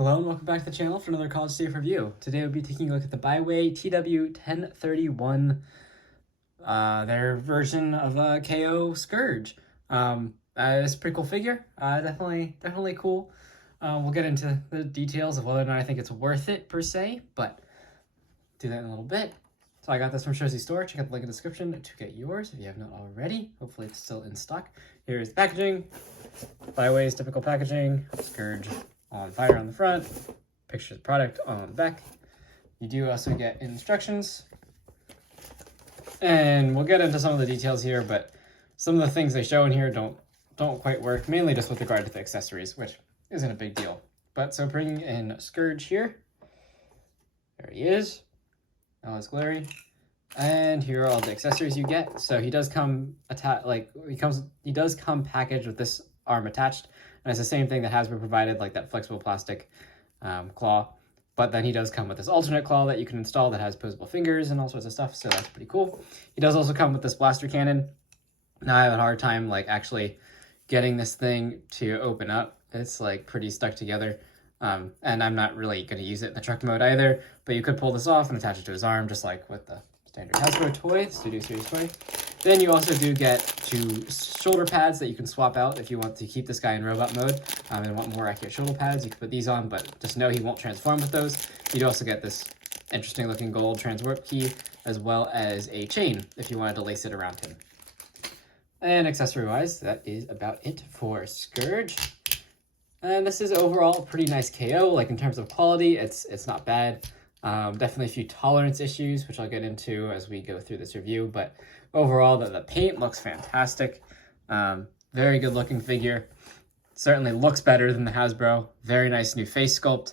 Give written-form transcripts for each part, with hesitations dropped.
Hello and welcome back to the channel for another college safe review. Today we'll be taking a look at the BaiWei TW-1031, their version of KO Scourge. It's a pretty cool figure, definitely cool. We'll get into the details of whether or not I think it's worth it per se, but do that in a little bit. So I got this from Shosey's store. Check out the link in the description to get yours if you have not already. Hopefully it's still in stock. Here's the packaging. BaiWei's typical packaging. Scourge on fire on the front, picture of the product on the back. You do also get instructions, and we'll get into some of the details here, but some of the things they show in here don't quite work, mainly just with regard to the accessories, which isn't a big deal. But so bringing in Scourge here, there he is, all his glory, and here are all the accessories you get. So he does come he does come packaged with this arm attached. And it's the same thing that Hasbro provided, like that flexible plastic claw. But then he does come with this alternate claw that you can install that has posable fingers and all sorts of stuff, so that's pretty cool. He does also come with this blaster cannon. Now I have a hard time actually getting this thing to open up. It's pretty stuck together. And I'm not really going to use it in the truck mode either, but you could pull this off and attach it to his arm, just like with the standard Hasbro toy, Studio Series toy. Then you also do get 2 shoulder pads that you can swap out if you want to keep this guy in robot mode and want more accurate shoulder pads. You can put these on, but just know he won't transform with those. You do also get this interesting looking gold transwarp key, as well as a chain if you wanted to lace it around him. And accessory wise, that is about it for Scourge. And this is overall a pretty nice KO. In terms of quality, it's not bad. Definitely a few tolerance issues, which I'll get into as we go through this review, but overall the paint looks fantastic. Very good looking figure. Certainly looks better than the Hasbro. Very nice new face sculpt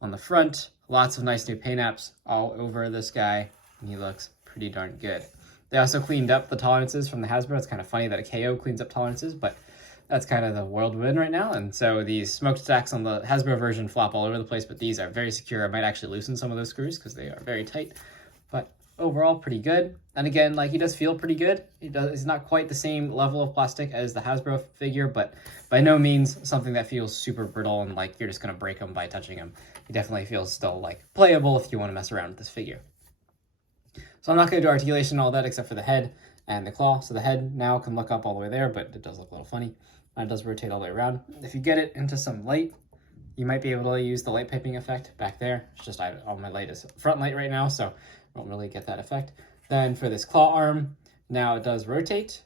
on the front. Lots of nice new paint apps all over this guy, and he looks pretty darn good. They also cleaned up the tolerances from the Hasbro. It's kind of funny that a KO cleans up tolerances, but that's kind of the world we're in right now. And so these smokestacks on the Hasbro version flop all over the place, but these are very secure. I might actually loosen some of those screws because they are very tight, but overall pretty good. And again, he does feel pretty good. He's not quite the same level of plastic as the Hasbro figure, but by no means something that feels super brittle and you're just going to break him by touching him. He definitely feels still playable if you want to mess around with this figure. So I'm not going to do articulation and all that except for the head and the claw. So the head now can look up all the way there, but it does look a little funny. And it does rotate all the way around. If you get it into some light, you might be able to use the light piping effect back there. It's just all my light is front light right now, so I won't really get that effect. Then for this claw arm, now it does rotate.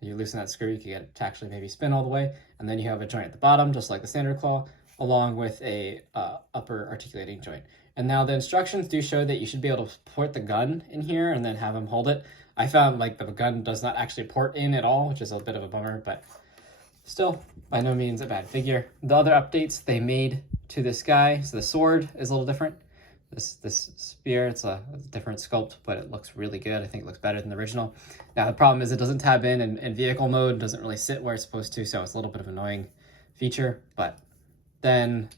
You loosen that screw, you can get it to actually maybe spin all the way. And then you have a joint at the bottom, just like the standard claw, along with a upper articulating joint. And now the instructions do show that you should be able to port the gun in here and then have him hold it. I found the gun does not actually port in at all, which is a bit of a bummer, but still, by no means a bad figure. The other updates they made to this guy, so the sword is a little different. This spear, it's a different sculpt, but it looks really good. I think it looks better than the original. Now, the problem is it doesn't tab in vehicle mode. It doesn't really sit where it's supposed to, so it's a little bit of an annoying feature. But then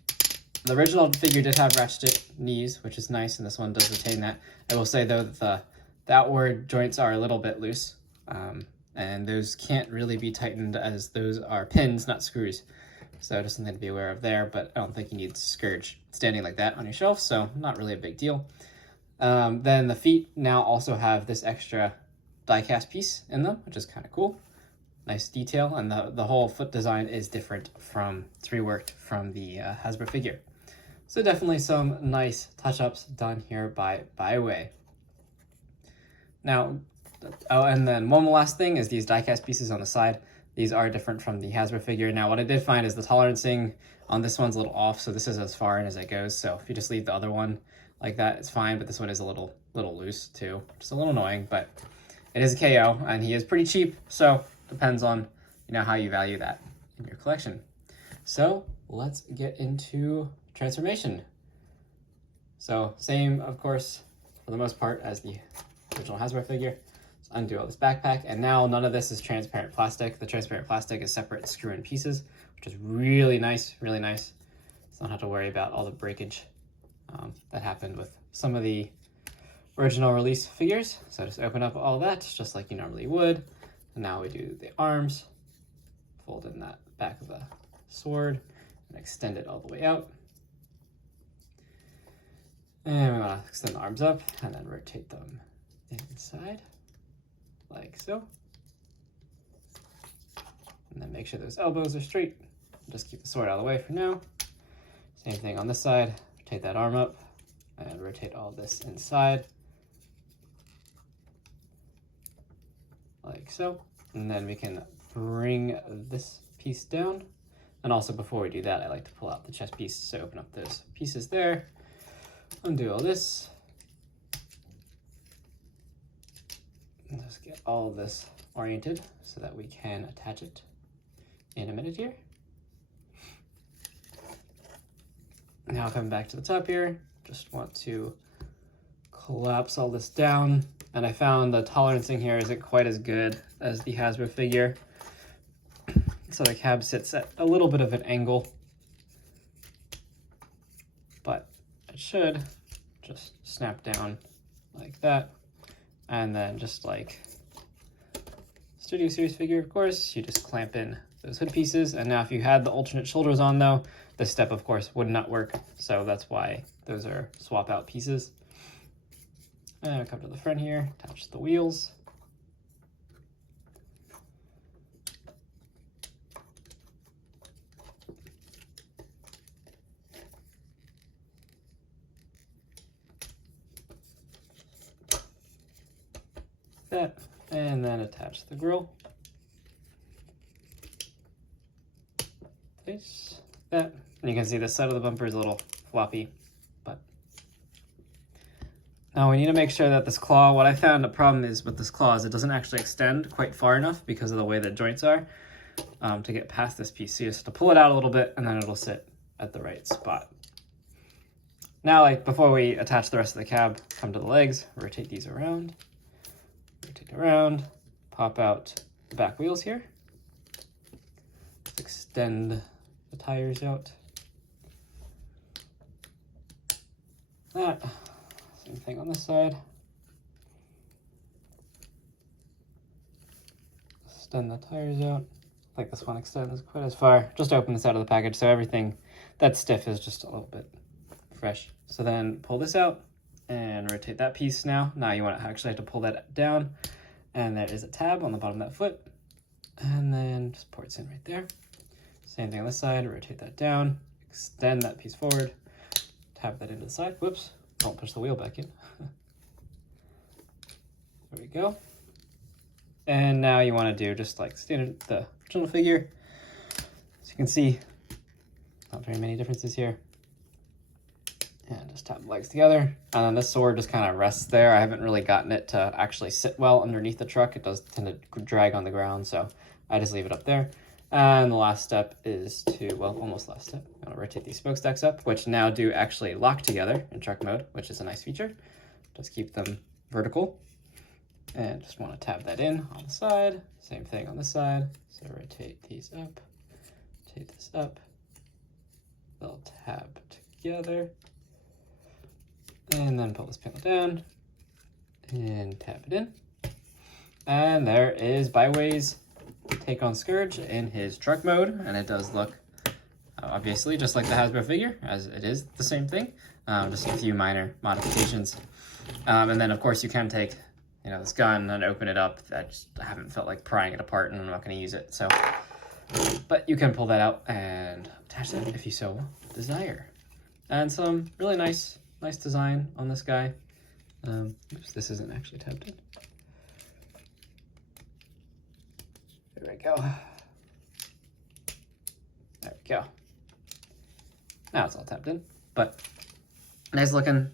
the original figure did have ratchet knees, which is nice, and this one does retain that. I will say, though, that the outward joints are a little bit loose. And those can't really be tightened as those are pins, not screws. So just something to be aware of there, but I don't think you need Scourge standing like that on your shelf, so not really a big deal. Then the feet now also have this extra die-cast piece in them, which is kind of cool. Nice detail, and the whole foot design is different it's reworked from the Hasbro figure. So definitely some nice touch-ups done here by BaiWei. Now, oh, and then one last thing is these die-cast pieces on the side. These are different from the Hasbro figure. Now, what I did find is the tolerancing on this one's a little off, so this is as far in as it goes. So if you just leave the other one like that, it's fine, but this one is a little loose too. Just a little annoying, but it is a KO, and he is pretty cheap, so depends on how you value that in your collection. So let's get into transformation. So same, of course, for the most part as the original Hasbro figure. Undo all this backpack, and now none of this is transparent plastic. The transparent plastic is separate screw-in pieces, which is really nice, really nice. So don't have to worry about all the breakage that happened with some of the original release figures. So just open up all that just like you normally would. And now we do the arms, fold in that back of the sword, and extend it all the way out. And we want to extend the arms up and then rotate them inside, like so. And then make sure those elbows are straight. Just keep the sword out of the way for now. Same thing on this side. Rotate that arm up and rotate all this inside, like so. And then we can bring this piece down. And also before we do that, I like to pull out the chest piece. So open up those pieces there, undo all this. And just get all of this oriented so that we can attach it in a minute here. Now coming back to the top here, just want to collapse all this down. And I found the tolerancing here isn't quite as good as the Hasbro figure. So the cab sits at a little bit of an angle, but it should just snap down like that. And then just like Studio Series figure, of course, you just clamp in those hood pieces. And now if you had the alternate shoulders on though, this step of course would not work. So that's why those are swap out pieces. And come to the front here, attach the wheels. That, and then attach the grill. Place that, and you can see the side of the bumper is a little floppy, but now we need to make sure that this claw, what I found a problem is with this claw is it doesn't actually extend quite far enough because of the way the joints are to get past this piece. So you just have to pull it out a little bit and then it'll sit at the right spot. Now, like before we attach the rest of the cab, come to the legs, rotate these around. Rotate around, pop out the back wheels here. Let's extend the tires out. That, same thing on this side. Extend the tires out. Like this one extends quite as far. Just open this out of the package so everything that's stiff is just a little bit fresh. So then pull this out and rotate that piece now. Now you want to actually have to pull that down. And there is a tab on the bottom of that foot. And then just ports in right there. Same thing on this side, rotate that down, extend that piece forward, tab that into the side. Whoops, don't push the wheel back in. There we go. And now you want to do just like standard the original figure. As you can see, not very many differences here. And just tap the legs together. And then this sword just kind of rests there. I haven't really gotten it to actually sit well underneath the truck. It does tend to drag on the ground, so I just leave it up there. And the last step is to, well, almost last step. I'm gonna rotate these smokestacks up, which now do actually lock together in truck mode, which is a nice feature. Just keep them vertical. And just want to tab that in on the side. Same thing on this side. So rotate these up, rotate this up. They'll tab together. And then pull this panel down and tap it in. And there is BaiWei's take on Scourge in his truck mode. And it does look, obviously, just like the Hasbro figure, as it is the same thing. Just a few minor modifications. And then, of course, you can take this gun and open it up. I haven't felt like prying it apart, and I'm not going to use it. So, but you can pull that out and attach that if you so desire. And some really nice design on this guy. Oops, this isn't actually tapped in. There we go. There we go. Now it's all tapped in, but nice looking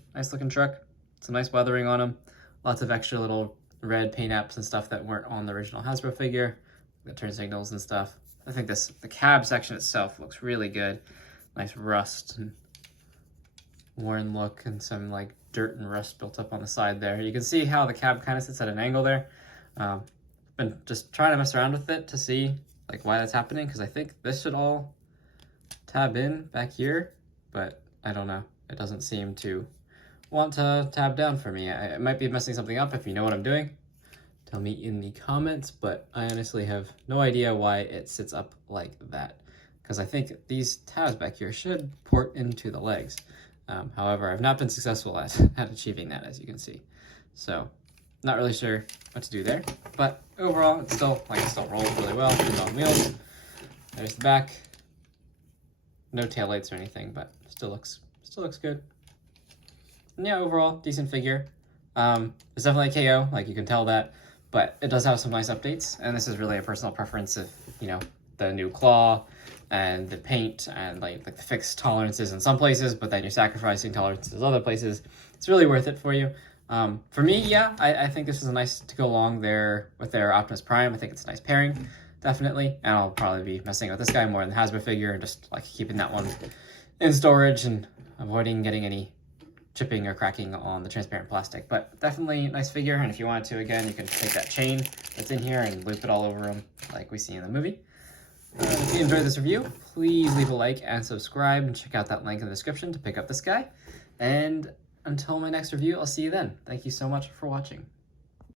truck. Some nice weathering on them. Lots of extra little red paint apps and stuff that weren't on the original Hasbro figure. The turn signals and stuff. I think the cab section itself looks really good. Nice rust and worn look and some like dirt and rust built up on the side there. You can see how the cab kind of sits at an angle there. Been just trying to mess around with it to see like why that's happening, because I think this should all tab in back here, but I don't know. It doesn't seem to want to tab down for me. I might be messing something up. If you know what I'm doing, tell me in the comments, but I honestly have no idea why it sits up like that, because I think these tabs back here should port into the legs. However, I've not been successful at achieving that, as you can see. So, not really sure what to do there. But overall, it still rolls really well. It's on wheels. There's the back. No taillights or anything, but still looks good. And yeah, overall, decent figure. It's definitely a KO, like you can tell that, but it does have some nice updates, and this is really a personal preference of, you know, the new claw and the paint and like the fixed tolerances in some places, but then you're sacrificing tolerances in other places. It's really worth it for you. For me, yeah, I think this is a nice to go along there with their Optimus Prime. I think it's a nice pairing, definitely, and I'll probably be messing with this guy more than the Hasbro figure and just like keeping that one in storage and avoiding getting any chipping or cracking on the transparent plastic. But definitely a nice figure, and if you wanted to, again, you can take that chain that's in here and loop it all over him like we see in the movie. If you enjoyed this review, please leave a like and subscribe, and check out that link in the description to pick up this guy. And until my next review, I'll see you then. Thank you so much for watching.